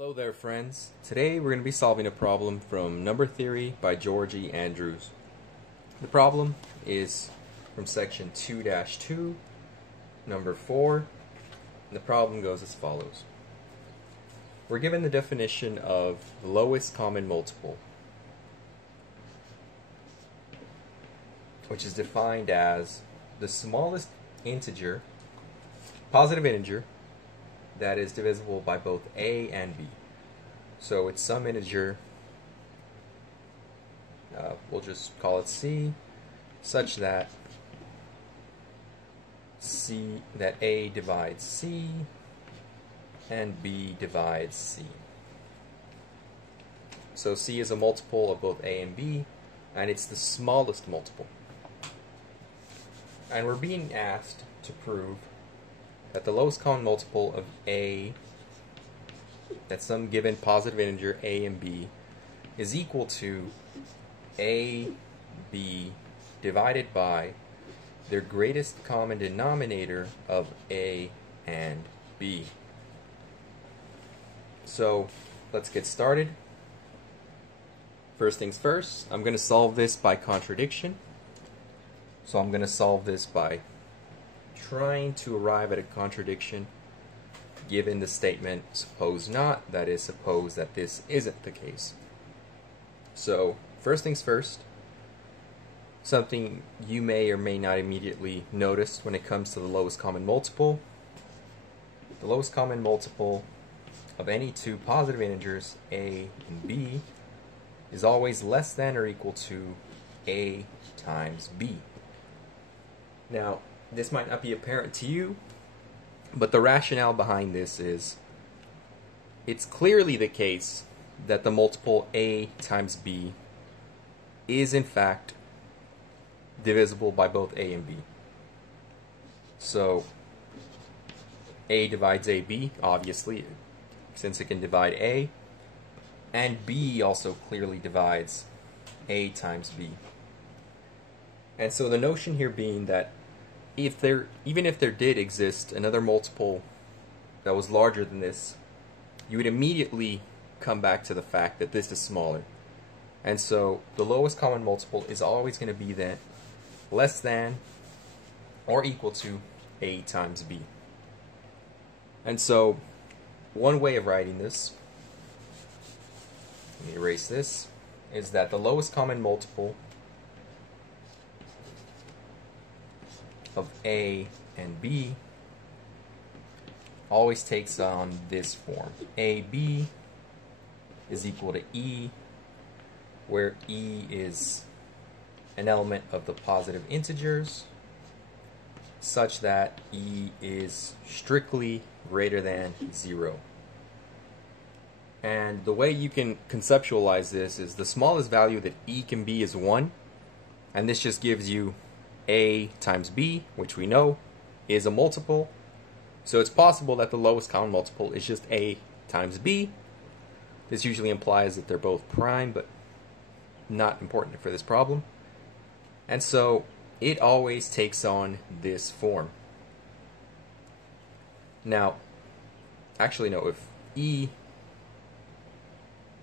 Hello there, friends. Today we're going to be solving a problem from Number Theory by George E. Andrews. The problem is from section 2-2, number 4, and the problem goes as follows. We're given the definition of the lowest common multiple, which is defined as the smallest integer, positive integer, that is divisible by both a and b. So it's some integer, we'll just call it c, such that a divides c and b divides c. So c is a multiple of both a and b, and it's the smallest multiple. And we're being asked to prove that the lowest common multiple of a, that's some given positive integer a and b, is equal to a, b divided by their greatest common denominator of a and b. So let's get started. First things first, I'm going to solve this by contradiction. So I'm going to solve this by trying to arrive at a contradiction given the statement suppose not, that is, suppose that this isn't the case. So first things first, something you may or may not immediately notice when it comes to the lowest common multiple. The lowest common multiple of any two positive integers a and b is always less than or equal to a times b. Now, this might not be apparent to you, but the rationale behind this is it's clearly the case that the multiple a times b is in fact divisible by both a and b. So a divides ab, obviously, since it can divide a, and b also clearly divides a times b. And so the notion here being that even if there did exist another multiple that was larger than this, you would immediately come back to the fact that this is smaller. And so the lowest common multiple is always going to be that less than or equal to a times b. And so one way of writing this, let me erase this, is that the lowest common multiple of a and b always takes on this form. AB is equal to e, where e is an element of the positive integers, such that e is strictly greater than 0. And the way you can conceptualize this is the smallest value that e can be is 1, and this just gives you a times b, which we know is a multiple. So it's possible that the lowest common multiple is just a times b. This usually implies that they're both prime, but not important for this problem. And so it always takes on this form. Now, actually no, if e,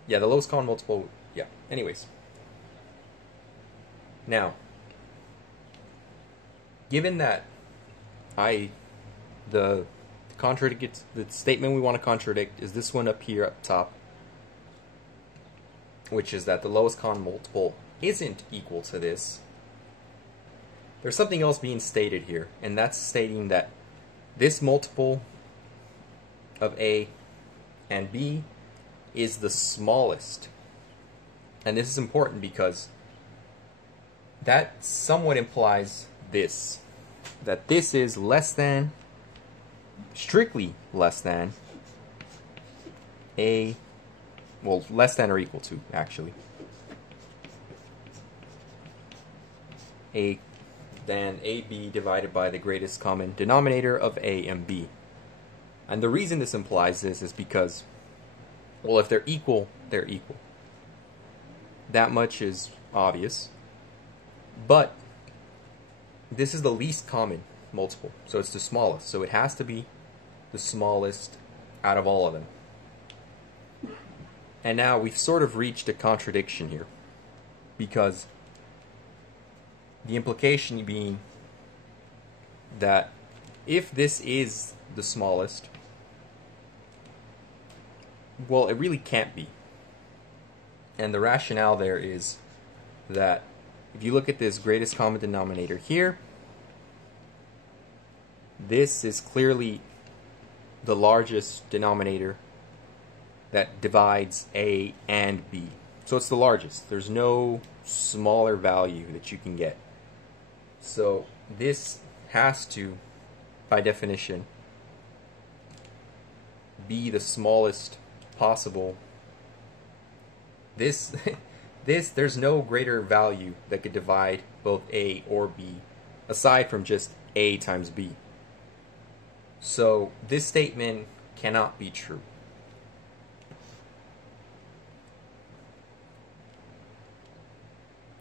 yeah, the lowest common multiple, yeah, anyways. Now, given that the statement we want to contradict is this one up here up top, which is that the lowest common multiple isn't equal to this, there's something else being stated here, and that's stating that this multiple of a and b is the smallest. And this is important because that somewhat implies this, that this is less than, strictly less than, a, well, less than or equal to, actually, than ab divided by the greatest common denominator of a and b. And the reason this implies this is because, well, if they're equal, they're equal. That much is obvious. But this is the least common multiple, so it's the smallest. So it has to be the smallest out of all of them. And now we've sort of reached a contradiction here, because the implication being that if this is the smallest, well, it really can't be. And the rationale there is that if you look at this greatest common denominator here, this is clearly the largest denominator that divides A and B. So it's the largest. There's no smaller value that you can get. So this has to, by definition, be the smallest possible. There's no greater value that could divide both A or B, aside from just A times B. So this statement cannot be true.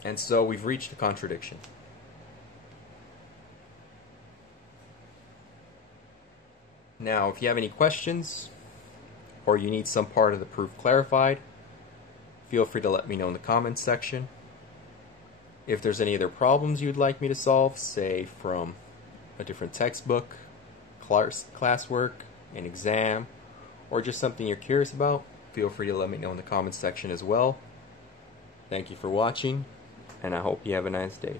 And so we've reached a contradiction. Now, if you have any questions, or you need some part of the proof clarified, feel free to let me know in the comments section. If there's any other problems you'd like me to solve, say from a different textbook, classwork, an exam, or just something you're curious about, feel free to let me know in the comments section as well. Thank you for watching, and I hope you have a nice day.